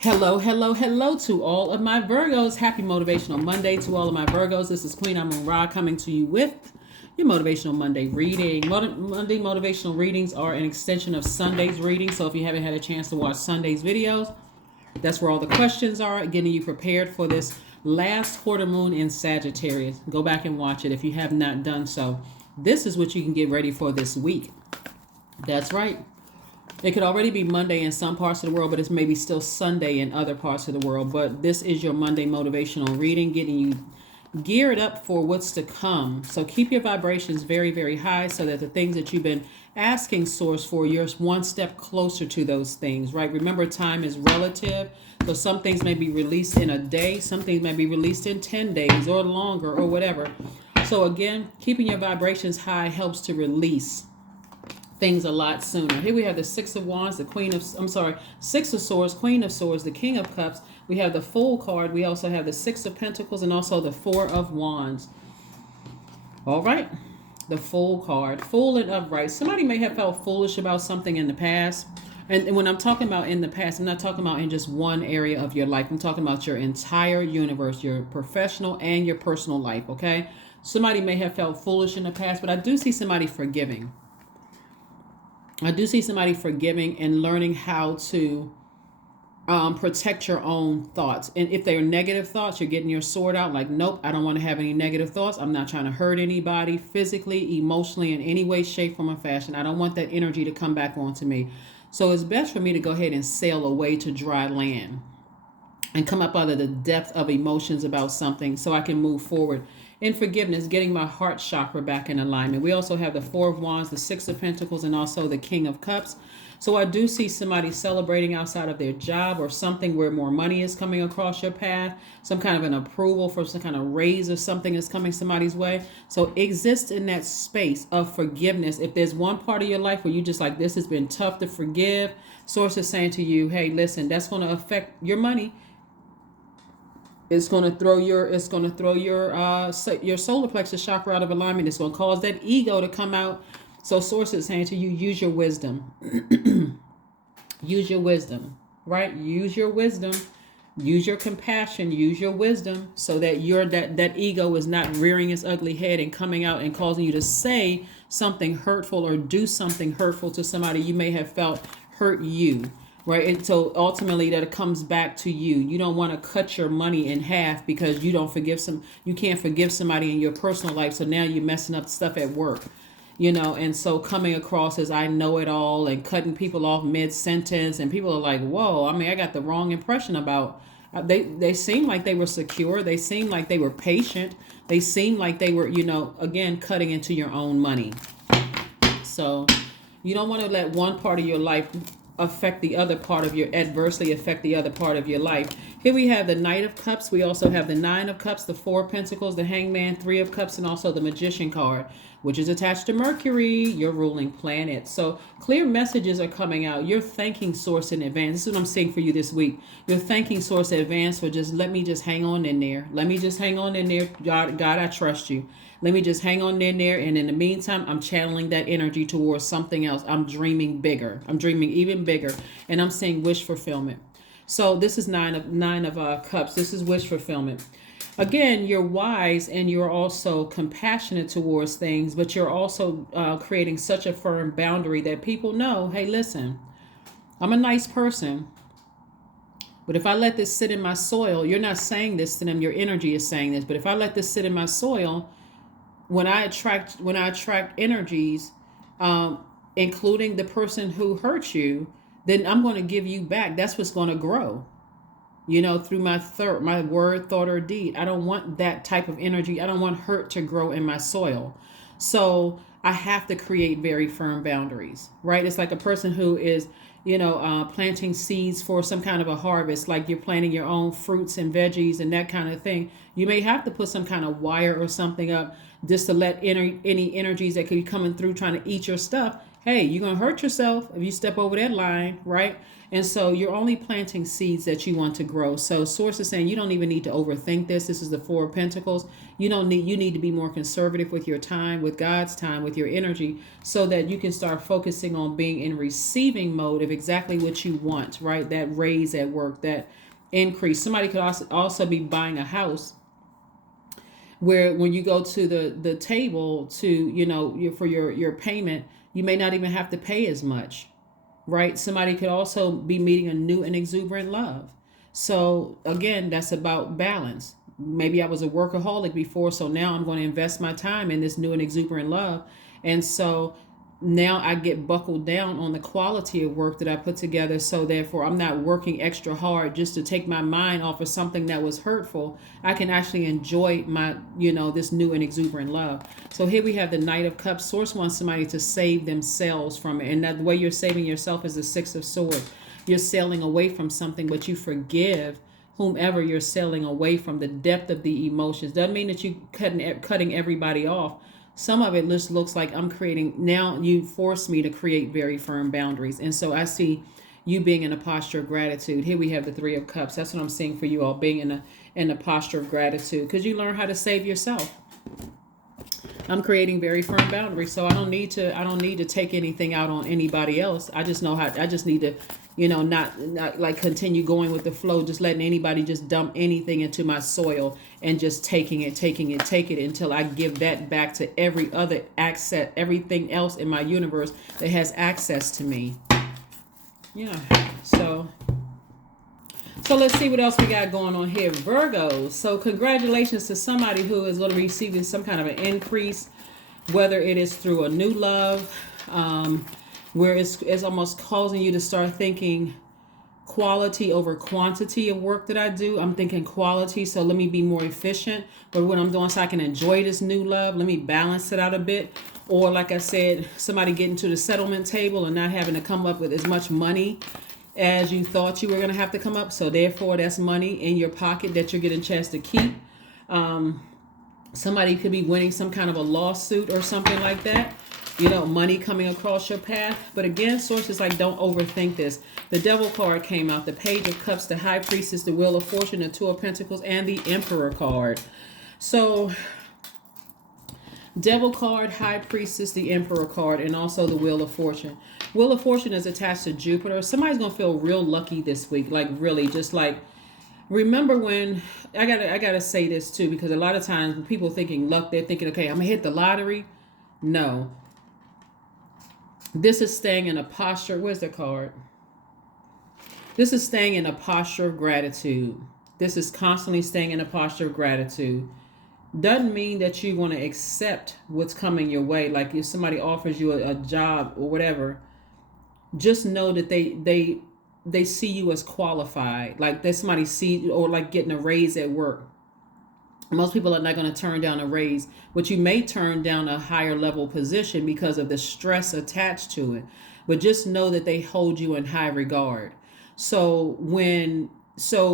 Hello, hello, hello to all of my Virgos. Happy Motivational Monday to all of my Virgos. This is Queen Amun Ra coming to you with your Motivational Monday reading. Monday motivational readings are an extension of Sunday's reading. So if you haven't had a chance to watch Sunday's videos, that's where all the questions are, getting you prepared for this last quarter moon in Sagittarius. Go back and watch it if you have not done so. This is what you can get ready for this week. That's right. It could already be Monday in some parts of the world, but it's maybe still Sunday in other parts of the world. But this is your Monday motivational reading, getting you geared up for what's to come. So keep your vibrations very, very high so that the things that you've been asking Source for, you're one step closer to those things, right? Remember, time is relative. So some things may be released in a day. Some things may be released in 10 days or longer or whatever. So again, keeping your vibrations high helps to release things a lot sooner. Here we have the Six of Wands, Six of Swords, Queen of Swords, the King of Cups. We have the Fool card. We also have the Six of Pentacles and also the Four of Wands. All right. The Fool card. Fool and upright. Somebody may have felt foolish about something in the past. And when I'm talking about in the past, I'm not talking about in just one area of your life. I'm talking about your entire universe, your professional and your personal life, okay? Somebody may have felt foolish in the past, but I do see somebody forgiving. I do see somebody forgiving and learning how to protect your own thoughts. And if they're negative thoughts, you're getting your sword out like, nope, I don't want to have any negative thoughts. I'm not trying to hurt anybody physically, emotionally, in any way, shape, form, or fashion. I don't want that energy to come back onto me. So it's best for me to go ahead and sail away to dry land and come up out of the depth of emotions about something so I can move forward in forgiveness, getting my heart chakra back in alignment. We also have the Four of Wands, the Six of Pentacles, and also the King of Cups. So I do see somebody celebrating outside of their job or something where more money is coming across your path, some kind of an approval for some kind of raise or something is coming somebody's way. So exist in that space of forgiveness. If there's one part of your life where you just like, this has been tough to forgive, Source is saying to you, hey, listen, that's going to affect your money. It's going to throw your solar plexus chakra out of alignment. It's going to cause that ego to come out. So Source is saying to you, use your wisdom. Use your wisdom, right? Use your wisdom. Use your compassion. Use your wisdom so that that ego is not rearing its ugly head and coming out and causing you to say something hurtful or do something hurtful to somebody you may have felt hurt you. Right. And so ultimately that it comes back to you. You don't want to cut your money in half because you can't forgive somebody in your personal life. So now you're messing up stuff at work, and so coming across as I know it all and cutting people off mid-sentence, and people are like, whoa, I got the wrong impression about, they seem like they were secure. They seem like they were patient. They seem like they were, again, cutting into your own money. So you don't want to let one part of your life adversely affect the other part of your life. Here we have the Knight of Cups. We also have the Nine of Cups, the Four of Pentacles, the Hangman, Three of Cups, and also the Magician card, which is attached to Mercury, your ruling planet. So clear messages are coming out. You're thanking Source in advance. This is what I'm seeing for you this week. You're thanking Source in advance for let me just hang on in there. Let me just hang on in there. God, I trust you. Let me just hang on in there. And in the meantime, I'm channeling that energy towards something else. I'm dreaming bigger. I'm dreaming even bigger. And I'm seeing wish fulfillment. So this is nine of Cups. This is wish fulfillment. Again, you're wise and you're also compassionate towards things, but you're also creating such a firm boundary that people know, hey, listen, I'm a nice person. But if I let this sit in my soil, you're not saying this to them. Your energy is saying this. But if I let this sit in my soil, when I attract energies, including the person who hurt you, then I'm going to give you back. That's what's going to grow, through my word, thought, or deed. I don't want that type of energy. I don't want hurt to grow in my soil. So I have to create very firm boundaries, right? It's like a person who is, planting seeds for some kind of a harvest, like you're planting your own fruits and veggies and that kind of thing. You may have to put some kind of wire or something up just to let any energies that could be coming through trying to eat your stuff, hey, you're going to hurt yourself if you step over that line, right? And so you're only planting seeds that you want to grow. So Source is saying you don't even need to overthink this. This is the Four of Pentacles. You need to be more conservative with your time, with God's time, with your energy, so that you can start focusing on being in receiving mode of exactly what you want, right? That raise at work, that increase. Somebody could also be buying a house where when you go to the table to, for your payment, you may not even have to pay as much, right? Somebody could also be meeting a new and exuberant love. So again, that's about balance. Maybe I was a workaholic before, so now I'm going to invest my time in this new and exuberant love. And so now I get buckled down on the quality of work that I put together. So therefore I'm not working extra hard just to take my mind off of something that was hurtful. I can actually enjoy my, this new and exuberant love. So here we have the Knight of Cups. Source wants somebody to save themselves from it. And that the way you're saving yourself is the Six of Swords. You're sailing away from something, but you forgive whomever you're sailing away from. The depth of the emotions doesn't mean that you cutting everybody off. Some of it just looks like I'm creating, now you force me to create very firm boundaries. And so I see you being in a posture of gratitude. Here we have the Three of Cups. That's what I'm seeing for you all, being in a posture of gratitude, because you learn how to save yourself. I'm creating very firm boundaries, so I don't need to take anything out on anybody else. I just need to, not like continue going with the flow, just letting anybody just dump anything into my soil and just taking it until I give that back to every other access, everything else in my universe that has access to me. Yeah. So let's see what else we got going on here. Virgos. So congratulations to somebody who is going to be receiving some kind of an increase, whether it is through a new love, where it's almost causing you to start thinking quality over quantity of work that I do. I'm thinking quality, so let me be more efficient. But what I'm doing so I can enjoy this new love, let me balance it out a bit. Or like I said, somebody getting to the settlement table and not having to come up with as much money as you thought you were going to have to come up. So therefore, that's money in your pocket that you're getting a chance to keep. Somebody could be winning some kind of a lawsuit or something like that. Money coming across your path. But again, Source is like, don't overthink this. The Devil card came out, the Page of Cups, the High Priestess, the Wheel of Fortune, the Two of Pentacles, and the Emperor card. So Devil card, High Priestess, the Emperor card, and also the Wheel of Fortune. Wheel of Fortune is attached to Jupiter. Somebody's going to feel real lucky this week. Like really, just like, remember when, I gotta say this too, because a lot of times when people thinking luck, they're thinking, okay, I'm going to hit the lottery. No. This is staying in a posture. Where's the card? This is staying in a posture of gratitude. This is constantly staying in a posture of gratitude. Doesn't mean that you want to accept what's coming your way. Like if somebody offers you a job or whatever, just know that they see you as qualified. Like that somebody see, or like getting a raise at work. Most people are not going to turn down a raise, but you may turn down a higher level position because of the stress attached to it. But just know that they hold you in high regard. So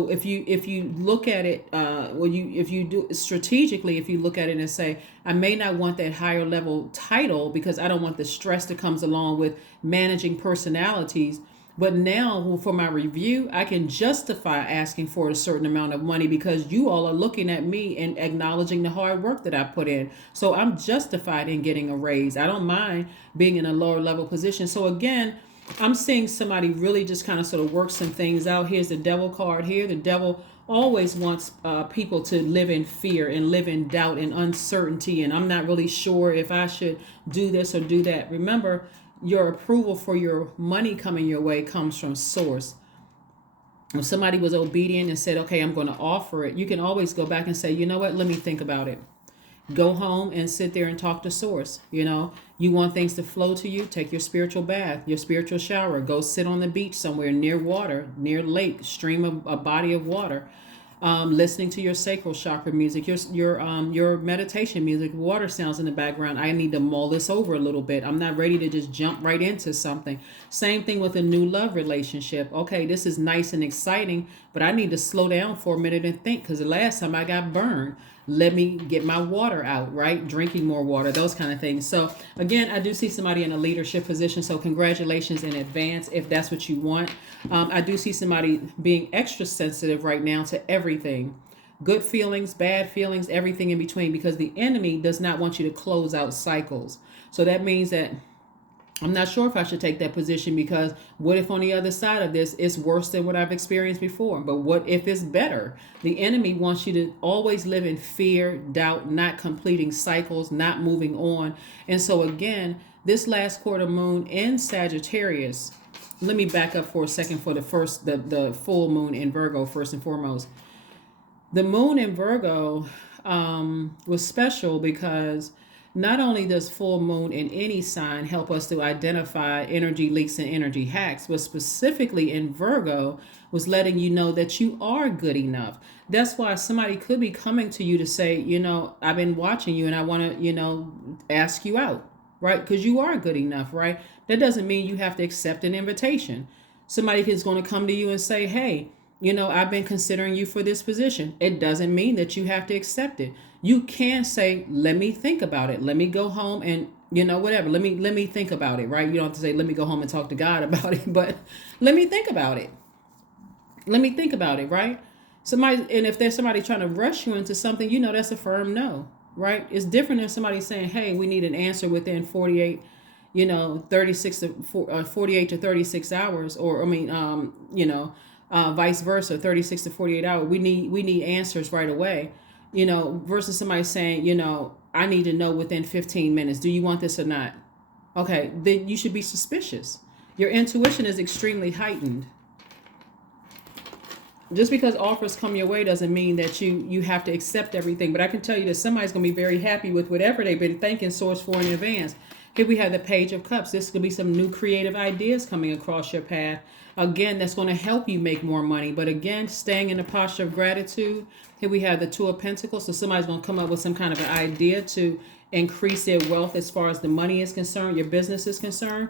if you look at it, if you do strategically, if you look at it and say, I may not want that higher level title because I don't want the stress that comes along with managing personalities. But now for my review, I can justify asking for a certain amount of money because you all are looking at me and acknowledging the hard work that I put in. So I'm justified in getting a raise. I don't mind being in a lower level position. So again, I'm seeing somebody really just kind of sort of work some things out. Here's the Devil card here. The Devil always wants people to live in fear and live in doubt and uncertainty. And I'm not really sure if I should do this or do that. Remember, your approval for your money coming your way comes from Source. If somebody was obedient and said, okay, I'm going to offer it, you can always go back and say, you know what, let me think about it. Go home and sit there and talk to Source. You want things to flow to you, take your spiritual bath, your spiritual shower, go sit on the beach somewhere near water, near lake, stream a body of water. Listening to your sacral chakra music, your meditation music, water sounds in the background. I need to mull this over a little bit. I'm not ready to just jump right into something. Same thing with a new love relationship. Okay, this is nice and exciting, but I need to slow down for a minute and think, because the last time I got burned, let me get my water out, right? Drinking more water, those kind of things. So again, I do see somebody in a leadership position. So congratulations in advance if that's what you want. I do see somebody being extra sensitive right now to everything. Good feelings, bad feelings, everything in between, because the enemy does not want you to close out cycles. So that means that I'm not sure if I should take that position, because what if on the other side of this it's worse than what I've experienced before? But what if it's better? The enemy wants you to always live in fear, doubt, not completing cycles, not moving on. And so again, this last quarter moon in Sagittarius, let me back up for a second for the full moon in Virgo first and foremost. The moon in Virgo was special because not only does full moon in any sign help us to identify energy leaks and energy hacks, but specifically in Virgo was letting you know that you are good enough. That's why somebody could be coming to you to say, I've been watching you and I want to, ask you out, right? Because you are good enough, right? That doesn't mean you have to accept an invitation. Somebody is going to come to you and say, hey, I've been considering you for this position. It doesn't mean that you have to accept it. You can say, let me think about it. Let me go home and, whatever. Let me think about it, right? You don't have to say, let me go home and talk to God about it, but let me think about it. Let me think about it, right? And if there's somebody trying to rush you into something, that's a firm no, right? It's different than somebody saying, hey, we need an answer within 48 to 36 hours, or vice versa, 36 to 48 hours. We need answers right away, versus somebody saying, I need to know within 15 minutes. Do you want this or not? Okay, then you should be suspicious. Your intuition is extremely heightened. Just because offers come your way doesn't mean that you have to accept everything. But I can tell you that somebody's going to be very happy with whatever they've been thanking Source for in advance. Here we have the Page of Cups. This could be some new creative ideas coming across your path. Again, that's going to help you make more money. But again, staying in the posture of gratitude. Here we have the Two of Pentacles. So somebody's going to come up with some kind of an idea to increase their wealth as far as the money is concerned, your business is concerned.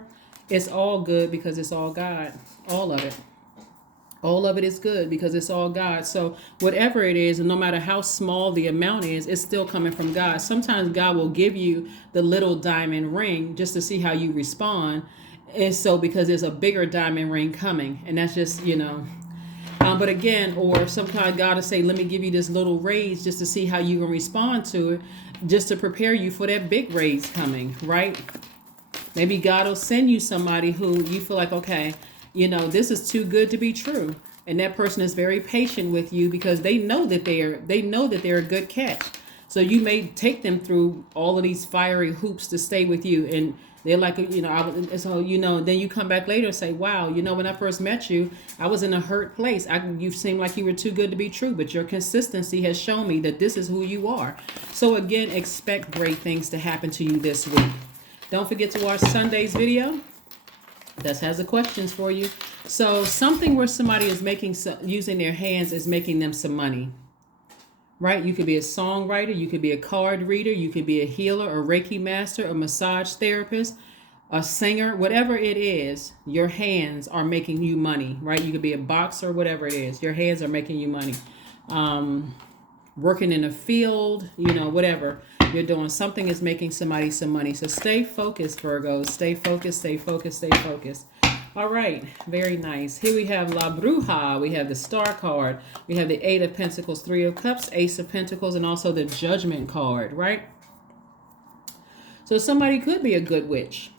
It's all good because it's all God. All of it. All of it is good because it's all God. So whatever it is, and no matter how small the amount is, it's still coming from God. Sometimes God will give you the little diamond ring just to see how you respond. And so because there's a bigger diamond ring coming, and that's just, but again, or some kind of God will say, let me give you this little raise just to see how you can respond to it, just to prepare you for that big raise coming, right? Maybe God will send you somebody who you feel like, okay, this is too good to be true. And that person is very patient with you because they know that they're a good catch. So you may take them through all of these fiery hoops to stay with you. And they're like, then you come back later and say, wow, when I first met you, I was in a hurt place. You seemed like you were too good to be true, but your consistency has shown me that this is who you are. So again, expect great things to happen to you this week. Don't forget to watch Sunday's video. That has the questions for you. So something where somebody is using their hands is making them some money, right? You could be a songwriter, you could be a card reader, you could be a healer, a Reiki master, a massage therapist, a singer, whatever it is. Your hands are making you money, right? You could be a boxer, whatever it is. Your hands are making you money. Working in a field, whatever you're doing, something is making somebody some money. So stay focused, Virgos. Stay focused, stay focused, stay focused. All right, very nice. Here we have La Bruja. We have the Star card. We have the Eight of Pentacles, Three of Cups, Ace of Pentacles, and also the Judgment card, right? So somebody could be a good witch.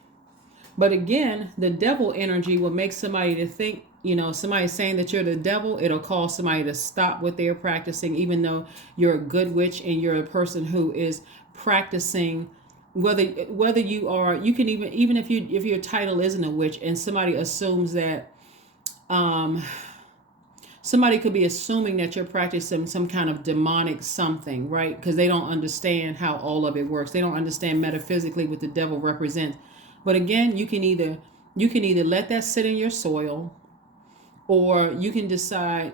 But again, the devil energy will make somebody to think, somebody saying that you're the devil, it'll cause somebody to stop what they're practicing, even though you're a good witch and you're a person who is practicing, whether you can even if your title isn't a witch, and somebody assumes that, somebody could be assuming that you're practicing some kind of demonic something, right? Because they don't understand how all of it works. They don't understand metaphysically what the devil represents. But again, you can either let that sit in your soil, or you can decide,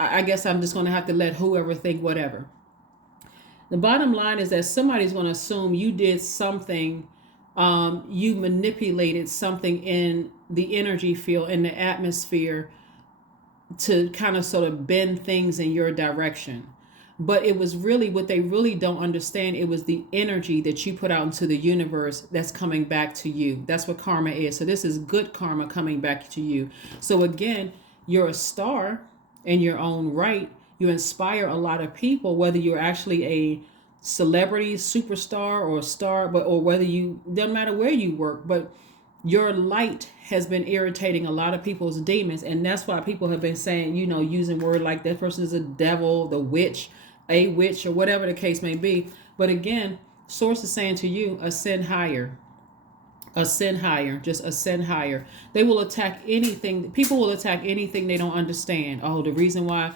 I guess I'm just going to have to let whoever think whatever. The bottom line is that somebody's going to assume you did something, you manipulated something in the energy field, in the atmosphere, to kind of sort of bend things in your direction. But it was really what they really don't understand. It was the energy that you put out into the universe that's coming back to you. That's what karma is. So this is good karma coming back to you. So again, you're a star in your own right. You inspire a lot of people, whether you're actually a celebrity, superstar, or a star, but or whether you, doesn't matter where you work, but your light has been irritating a lot of people's demons. And that's why people have been saying, using word like that person is a devil, the witch, a witch, or whatever the case may be. But again, source is saying to you, ascend higher. Ascend higher. Just ascend higher. They will attack anything. People will attack anything they don't understand. Oh, the reason why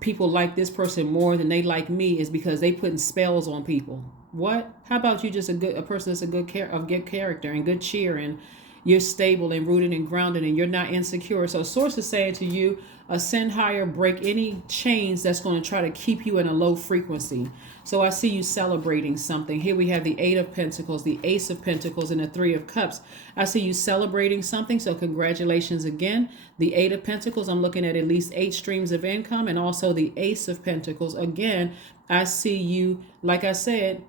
people like this person more than they like me is because they putting spells on people. What? How about you just a person that's good character and good cheer, and you're stable and rooted and grounded and you're not insecure. So source is saying to you, ascend higher, break any chains that's going to try to keep you in a low frequency. So I see you celebrating something. Here we have the Eight of Pentacles, the Ace of Pentacles, and the Three of Cups. I see you celebrating something. So congratulations again. The Eight of Pentacles, I'm looking at least 8 streams of income, and also the Ace of Pentacles. Again, I see you, like I said,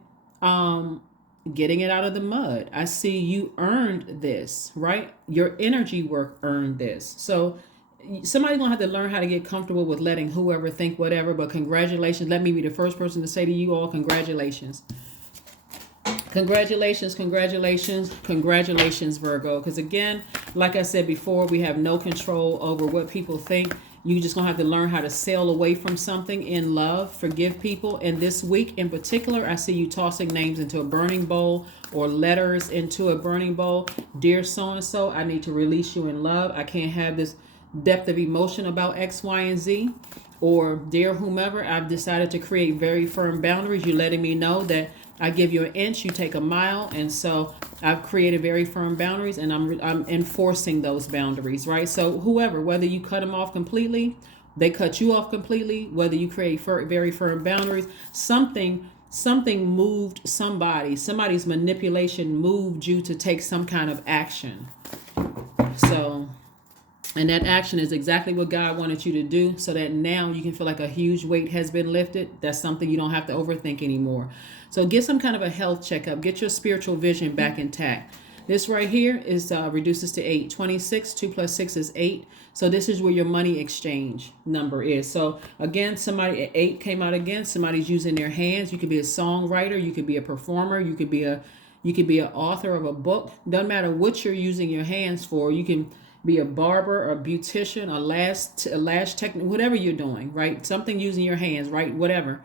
getting it out of the mud. I see you earned this, right? Your energy work earned this. So somebody's gonna have to learn how to get comfortable with letting whoever think whatever. But congratulations. Let me be the first person to say to you all, congratulations. Congratulations, congratulations, congratulations, Virgo. Because again, like I said before, we have no control over what people think. You just gonna have to learn how to sail away from something in love, forgive people. And this week in particular, I see you tossing names into a burning bowl or letters into a burning bowl. Dear so-and-so, I need to release you in love. I can't have this depth of emotion about X, Y, and Z. Or dear whomever, I've decided to create very firm boundaries. You're letting me know that I give you an inch, you take a mile. And so I've created very firm boundaries, and I'm enforcing those boundaries, right? So whoever, whether you cut them off completely, they cut you off completely, whether you create very firm boundaries, something moved somebody's manipulation moved you to take some kind of action. So, and that action is exactly what God wanted you to do, so that now you can feel like a huge weight has been lifted. That's something you don't have to overthink anymore. So get some kind of a health checkup. Get your spiritual vision back intact. This right here is reduces to 8. 26, 2 plus 6 is 8. So this is where your money exchange number is. So again, somebody at 8 came out again. Somebody's using their hands. You could be a songwriter. You could be a performer. You could be an author of a book. Doesn't matter what you're using your hands for. You can be a barber, a beautician, a lash technique, whatever you're doing, right? Something using your hands, right? Whatever.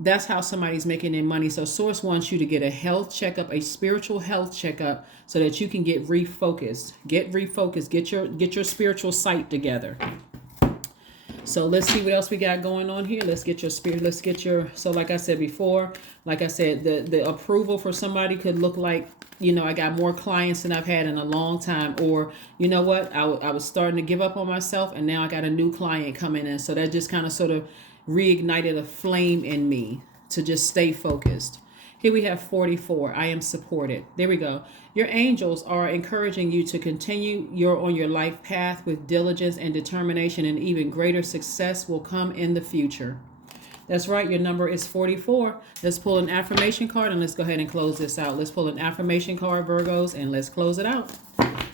That's how somebody's making their money. So source wants you to get a health checkup, a spiritual health checkup, so that you can get refocused. Get refocused. Get your spiritual sight together. So let's see what else we got going on here. Let's get your spirit. Let's get your. So like I said before, like I said, the approval for somebody could look like, I got more clients than I've had in a long time. Or, you know what, I was starting to give up on myself, and now I got a new client coming in. So that just kind of sort of reignited a flame in me to just stay focused. Here we have 44. I am supported. There we go. Your angels are encouraging you to continue on your life path with diligence and determination, and even greater success will come in the future. That's right. Your number is 44. Let's pull an affirmation card, and let's go ahead and close this out. Let's pull an affirmation card, Virgos, and let's close it out.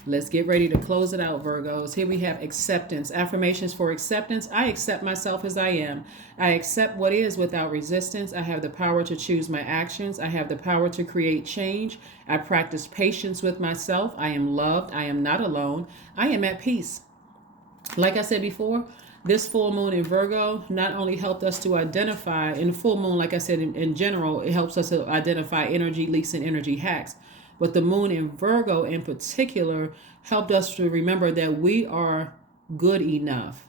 Let's get ready to close it out, Virgos. Here we have acceptance. Affirmations for acceptance. I accept myself as I am. I accept what is without resistance. I have the power to choose my actions. I have the power to create change. I practice patience with myself. I am loved. I am not alone. I am at peace. Like I said before, this full moon in Virgo not only helped us to identify, in the full moon, like I said, in general, it helps us to identify energy leaks and energy hacks. But the moon in Virgo in particular helped us to remember that we are good enough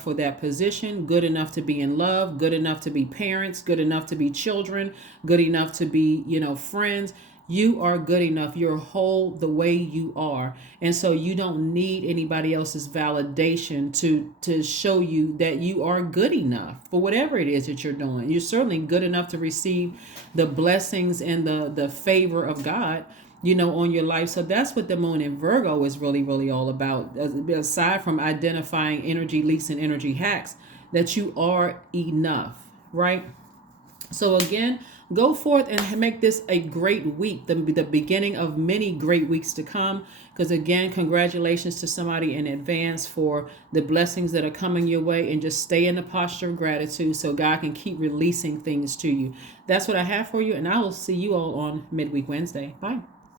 for that position, good enough to be in love, good enough to be parents, good enough to be children, good enough to be, friends. You are good enough. You're whole the way you are. And so you don't need anybody else's validation to show you that you are good enough for whatever it is that you're doing. You're certainly good enough to receive the blessings and the favor of God, on your life. So that's what the moon in Virgo is really, really all about. Aside from identifying energy leaks and energy hacks, that you are enough, right? So again, go forth and make this a great week, the beginning of many great weeks to come. Because again, congratulations to somebody in advance for the blessings that are coming your way, and just stay in the posture of gratitude so God can keep releasing things to you. That's what I have for you, and I will see you all on Midweek Wednesday. Bye.